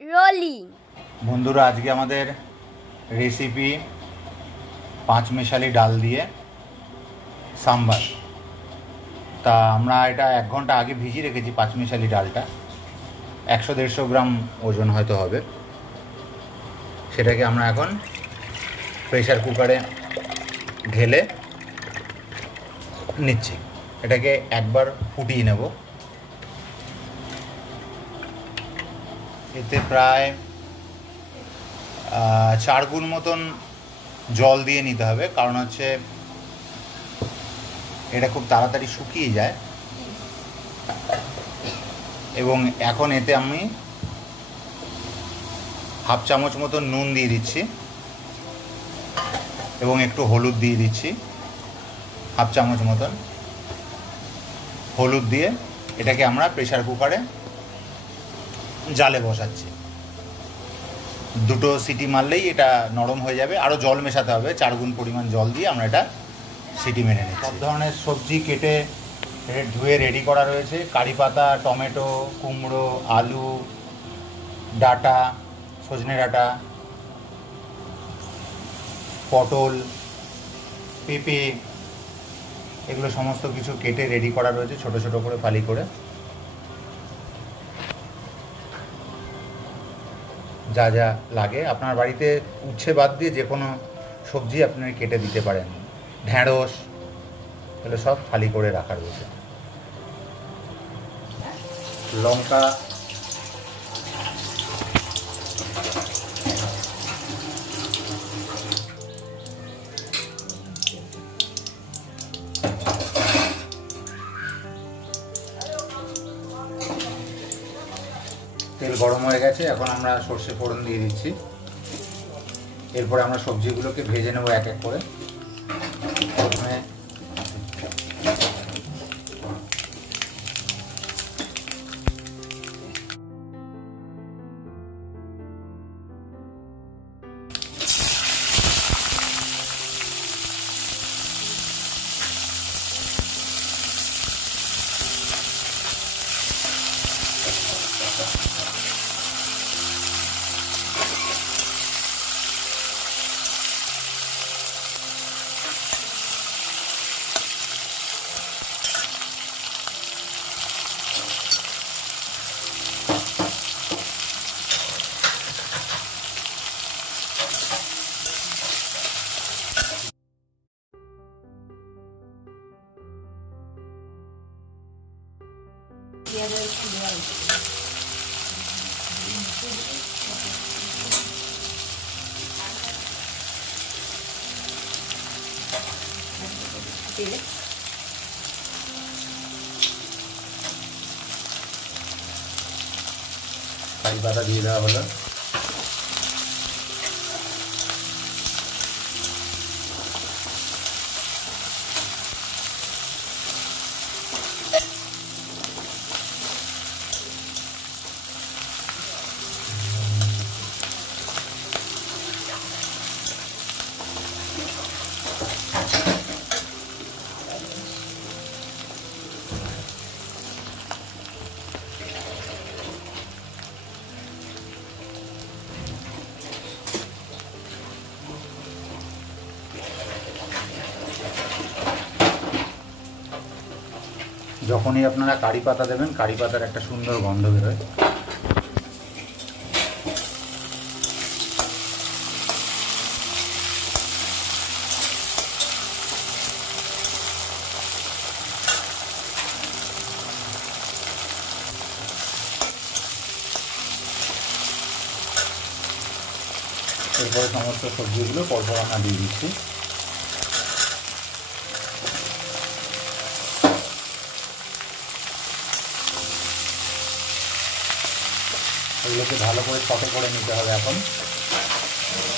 Rolling. বন্ধুরা, আজকে আমাদের রেসিপি পাঁচমেশালি ডাল দিয়ে সাম্বার। তা আমরা এটা 1 ঘন্টা আগে ভিজিয়ে রেখেছি। পাঁচমেশালি ডালটা 100-150 গ্রাম ওজন হয়তো হবে। সেটাকে আমরা এখন প্রেশার কুকারে ঢেলে নিচ্ছি। এটাকে একবার ফুটিয়ে নেব। এতে প্রায় 4 গুণ মতন জল দিয়ে নিতে হবে, কারণ হচ্ছে এটা খুব তাড়াতাড়ি শুকিয়ে যায়। এবং এখন এতে আমি হাফ চামচ মতন নুন দিয়ে দিচ্ছি এবং একটু হলুদ দিয়ে দিচ্ছি। হাফ চামচ মতন হলুদ দিয়ে এটাকে আমরা প্রেশার কুকারে জালে বসাচ্ছি। 2টো সিটি মারলেই এটা নরম হয়ে যাবে। আরও জল মেশাতে হবে, 4 গুণ পরিমাণ জল দিয়ে আমরা এটা সিটি মেরে নিই। সব ধরনের সবজি কেটে ধুয়ে রেডি করা রয়েছে। কারি পাতা, টমেটো, কুমড়ো, আলু, ডাঁটা, সজনে ডাঁটা, পটল, পেঁপে, এগুলো সমস্ত কিছু কেটে রেডি করা রয়েছে ছোট ছোট করে ফালি করে। যা যা লাগে আপনার বাড়িতে উচ্ছে বাদ দিয়ে যে কোনো সবজি আপনারা কেটে দিতে পারেন। ঢ্যাঁড়স, এগুলো সব ফালি করে রাখা রয়েছে। লঙ্কা, তেল গরম হয়ে গেছে, এখন আমরা সর্ষে ফোড়ন দিয়ে দিচ্ছি। এরপরে আমরা সবজিগুলোকে ভেজে নেব এক এক করে। প্রথমে কারি পাতা দিয়ে দেওয়া হলো। যখনই আপনারা কারি পাতা দেবেন, কারি পাতার একটা সুন্দর গন্ধ বেরোয়। এরপরে সমস্ত সবজিগুলো পরপর আমরা দিয়ে দিচ্ছি। এগুলোকে ভালো করে সটে করে নিতে হবে। এখন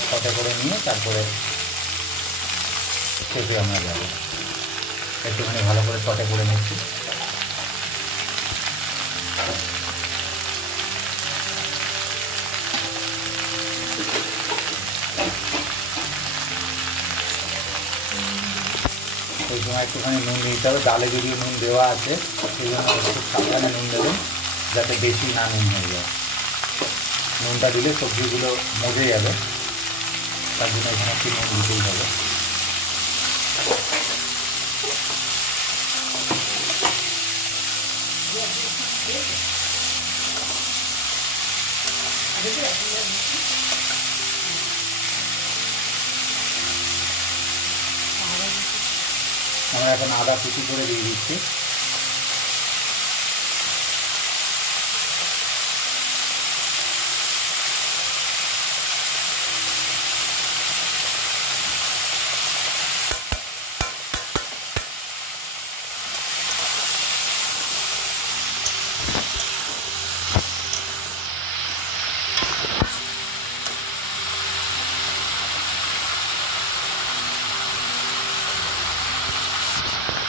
সটে করে নিয়ে তারপরে শেপে আমরা যাবো। একটুখানি ভালো করে সটে করে নিচ্ছি। এই সময় একটুখানি নুন দিতে হবে। ডালে যদিও নুন দেওয়া আছে, সেই জন্য একটু সাবধানে নুন দেবেন যাতে বেশি না নুন হয়ে যায়। নুনটা দিলে সবজিগুলো মজে যাবে, তার জন্য এখানে একটু নুন দিতেই হবে। আমরা এখন আদা কুচি করে দিয়ে দিচ্ছি।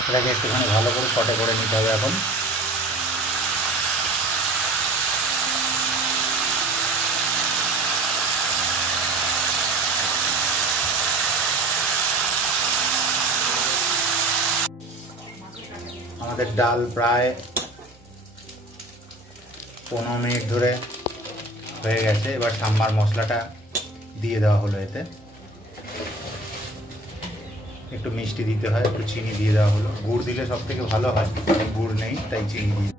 এটাকে একটুখানি ভালো করে সটে করে নিতে হবে। এখন আমাদের ডাল প্রায় 15 মিনিট ধরে হয়ে গেছে। এবার সাম্বার মশলাটা দিয়ে দেওয়া হলো। এতে একটু মিষ্টি দিতে হয়, একটু চিনি দিয়ে দেওয়া হলো। গুড় দিলে সব থেকে ভালো হয়, গুড় নেই তাই চিনি দিয়ে।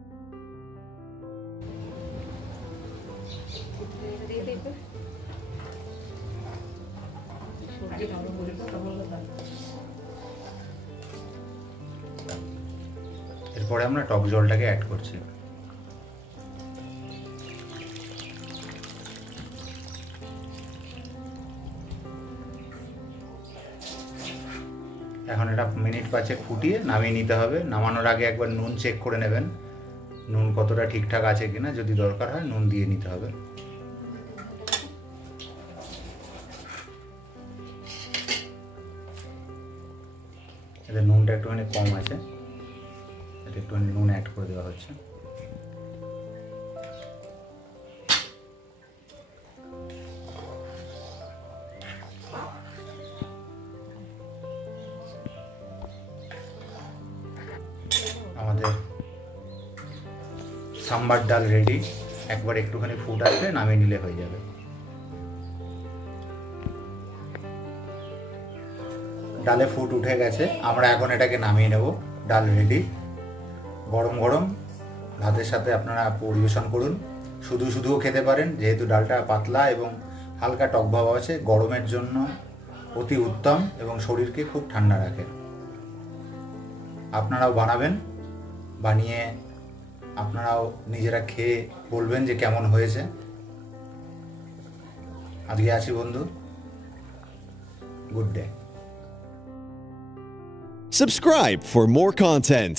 এরপরে আমরা টক জলটাকে অ্যাড করছি। এখন এটা মিনিট 5 ফুটিয়ে নামিয়ে নিতে হবে। নামানোর আগে একবার নুন চেক করে নেবেন, নুন কতটা ঠিকঠাক আছে কিনা। যদি দরকার হয় নুন দিয়ে নিতে হবে। এতে নুনটা একটুখানি কম আছে, এতে একটুখানি নুন অ্যাড করে দেওয়া হচ্ছে। আমাদের সাম্বার ডাল রেডি। একবার একটুখানি ফুট আসলে নামিয়ে নিলে হয়ে যাবে। ডালে ফুট উঠে গেছে, আমরা এখন এটাকে নামিয়ে নেব। ডাল রেডি। গরম গরম ভাতের সাথে আপনারা পরিবেশন করুন। শুধু শুধুও খেতে পারেন, যেহেতু ডালটা পাতলা এবং হালকা টক ভাব আছে। গরমের জন্য অতি উত্তম এবং শরীরকে খুব ঠান্ডা রাখে। আপনারাও বানাবেন, বানিয়ে আপনারাও নিজেরা খেয়ে বলবেন যে কেমন হয়েছে। আজকে আসি বন্ধু, good day. Subscribe for more content.